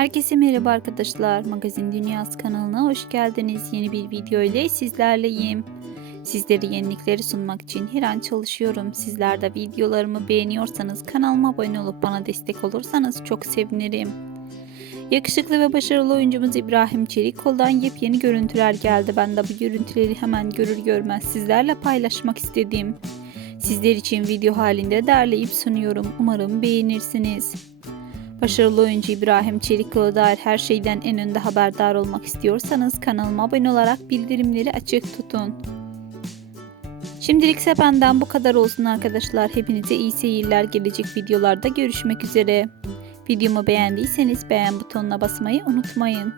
Herkese merhaba arkadaşlar. Magazin Dünyası kanalına hoş geldiniz. Yeni bir video ile sizlerleyim. Sizlere yenilikleri sunmak için her an çalışıyorum. Sizler de videolarımı beğeniyorsanız kanalıma abone olup bana destek olursanız çok sevinirim. Yakışıklı ve başarılı oyuncumuz İbrahim Çelikkol'dan yepyeni görüntüler geldi. Ben de bu görüntüleri hemen görür görmez sizlerle paylaşmak istedim. Sizler için video halinde derleyip sunuyorum. Umarım beğenirsiniz. Başarılı oyuncu İbrahim Çelikkol'a dair her şeyden en önde haberdar olmak istiyorsanız kanalıma abone olarak bildirimleri açık tutun. Şimdilik ise benden bu kadar olsun arkadaşlar. Hepinize iyi seyirler. Gelecek videolarda görüşmek üzere. Videomu beğendiyseniz beğen butonuna basmayı unutmayın.